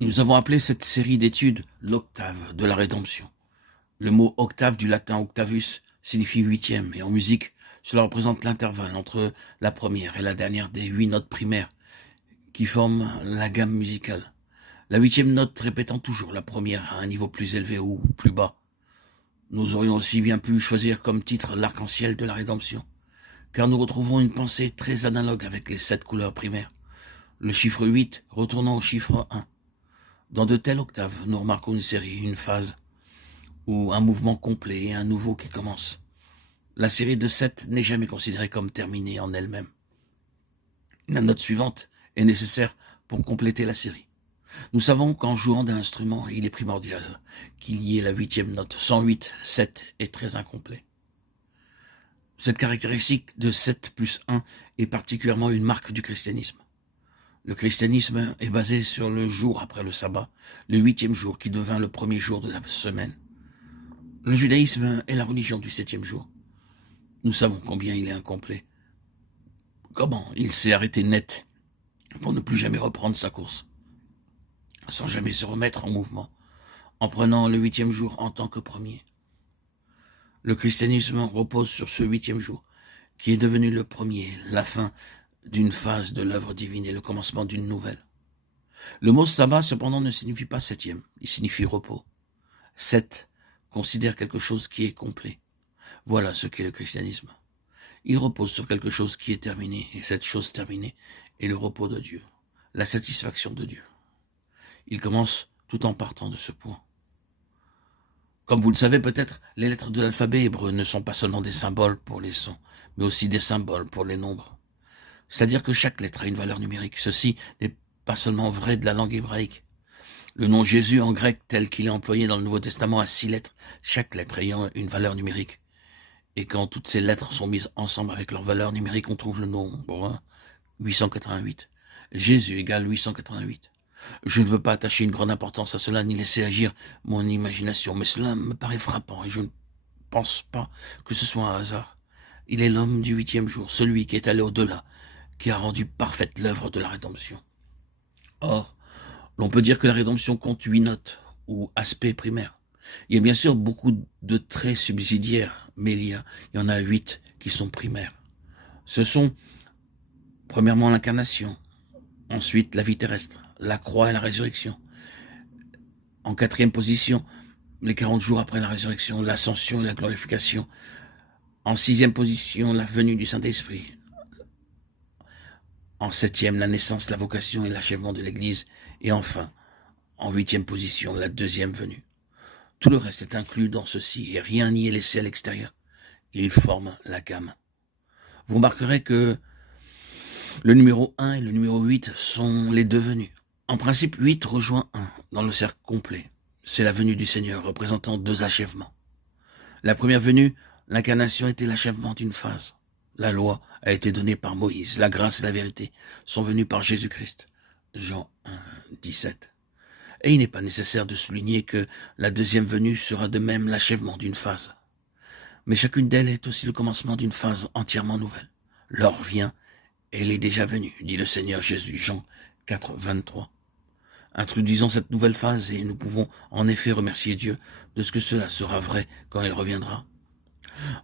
Nous avons appelé cette série d'études l'octave de la rédemption. Le mot octave du latin octavus signifie huitième, et en musique, cela représente l'intervalle entre la première et la dernière des 8 notes primaires qui forment la gamme musicale. La huitième note répétant toujours la première à un niveau plus élevé ou plus bas. Nous aurions aussi bien pu choisir comme titre l'arc-en-ciel de la rédemption, car nous retrouvons une pensée très analogue avec les 7 couleurs primaires. Le chiffre 8 retournant au chiffre 1. Dans de telles octaves, nous remarquons une série, une phase, ou un mouvement complet et un nouveau qui commence. La série de 7 n'est jamais considérée comme terminée en elle-même. La note suivante est nécessaire pour compléter la série. Nous savons qu'en jouant d'un instrument, il est primordial qu'il y ait la huitième note. Sans 8, 7 est très incomplet. Cette caractéristique de 7 plus 1 est particulièrement une marque du christianisme. Le christianisme est basé sur le jour après le sabbat, le 8e jour qui devint le premier jour de la semaine. Le judaïsme est la religion du 7e jour. Nous savons combien il est incomplet. Comment il s'est arrêté net pour ne plus jamais reprendre sa course, sans jamais se remettre en mouvement, en prenant le 8e jour en tant que premier. Le christianisme repose sur ce 8e jour, qui est devenu le premier, la fin d'une phase de l'œuvre divine et le commencement d'une nouvelle. Le mot sabbat, cependant, ne signifie pas 7e, il signifie repos. 7 considère quelque chose qui est complet. Voilà ce qu'est le christianisme. Il repose sur quelque chose qui est terminé, et cette chose terminée est le repos de Dieu, la satisfaction de Dieu. Il commence tout en partant de ce point. Comme vous le savez peut-être, les lettres de l'alphabet hébreu ne sont pas seulement des symboles pour les sons, mais aussi des symboles pour les nombres. C'est-à-dire que chaque lettre a une valeur numérique. Ceci n'est pas seulement vrai de la langue hébraïque. Le nom Jésus en grec tel qu'il est employé dans le Nouveau Testament a 6 lettres, chaque lettre ayant une valeur numérique. Et quand toutes ces lettres sont mises ensemble avec leur valeur numérique, on trouve le nombre 888. Jésus égale 888. Je ne veux pas attacher une grande importance à cela, ni laisser agir mon imagination, mais cela me paraît frappant, et je ne pense pas que ce soit un hasard. Il est l'homme du 8e jour, celui qui est allé au-delà, qui a rendu parfaite l'œuvre de la rédemption. Or, l'on peut dire que la rédemption compte 8 notes, ou aspects primaires. Il y a bien sûr beaucoup de traits subsidiaires, mais il y en a 8 qui sont primaires. Ce sont, premièrement, l'incarnation, ensuite la vie terrestre, la croix et la résurrection. En 4e position, les 40 jours après la résurrection, l'ascension et la glorification. En 6e position, la venue du Saint-Esprit. En 7e, la naissance, la vocation et l'achèvement de l'Église. Et enfin, en 8e position, la deuxième venue. Tout le reste est inclus dans ceci et rien n'y est laissé à l'extérieur. Ils forment la gamme. Vous remarquerez que le numéro 1 et le numéro 8 sont les deux venus. En principe, 8 rejoint 1 dans le cercle complet. C'est la venue du Seigneur, représentant 2 achèvements. La première venue, l'incarnation, était l'achèvement d'une phase. La loi a été donnée par Moïse. La grâce et la vérité sont venues par Jésus-Christ. Jean 1, 17. Et il n'est pas nécessaire de souligner que la deuxième venue sera de même l'achèvement d'une phase. Mais chacune d'elles est aussi le commencement d'une phase entièrement nouvelle. L'heure vient, et elle est déjà venue, dit le Seigneur Jésus, Jean 4, 23. Introduisons cette nouvelle phase et nous pouvons en effet remercier Dieu de ce que cela sera vrai quand il reviendra.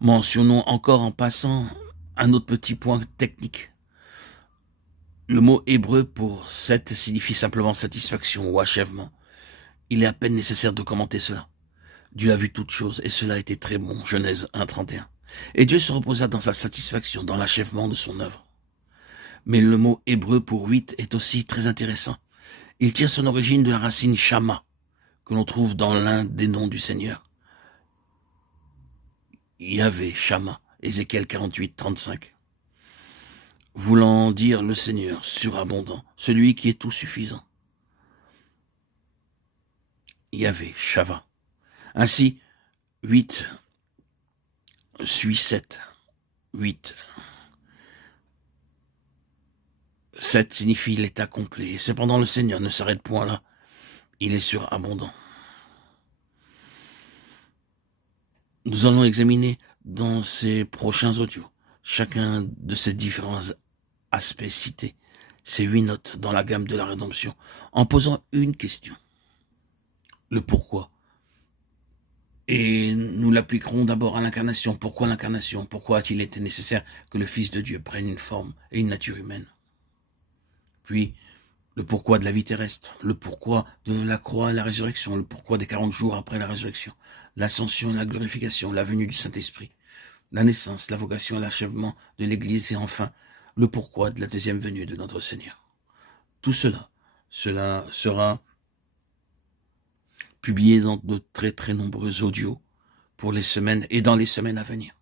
Mentionnons encore en passant un autre petit point technique. Le mot hébreu pour 7 signifie simplement satisfaction ou achèvement. Il est à peine nécessaire de commenter cela. Dieu a vu toutes choses et cela a été très bon. Genèse 1, 31. Et Dieu se reposa dans sa satisfaction, dans l'achèvement de son œuvre. Mais le mot hébreu pour 8 est aussi très intéressant. Il tire son origine de la racine Shama, que l'on trouve dans l'un des noms du Seigneur. Yahvé, Shama, Ézéchiel 48, 35. Voulant dire le Seigneur surabondant, celui qui est tout suffisant. Yahvé, Shava. Ainsi, 8 suit 7. 8. 7 signifie l'état complet. Et cependant, le Seigneur ne s'arrête point là. Il est surabondant. Nous allons examiner dans ces prochains audios chacun de ces différents aspects cités ces 8 notes dans la gamme de la rédemption, en posant une question. Le pourquoi. Et nous l'appliquerons d'abord à l'incarnation. Pourquoi l'incarnation? Pourquoi a-t-il été nécessaire que le Fils de Dieu prenne une forme et une nature humaine? Puis, le pourquoi de la vie terrestre, le pourquoi de la croix et la résurrection, le pourquoi des 40 jours après la résurrection, l'ascension et la glorification, la venue du Saint-Esprit, la naissance, la vocation et l'achèvement de l'Église, et enfin, le pourquoi de la deuxième venue de notre Seigneur. Tout cela sera publié dans de très très nombreux audios pour les semaines et dans les semaines à venir.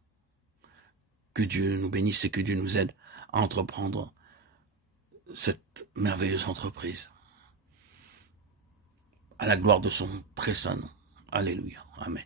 Que Dieu nous bénisse et que Dieu nous aide à entreprendre cette merveilleuse entreprise. À la gloire de son très saint nom. Alléluia. Amen.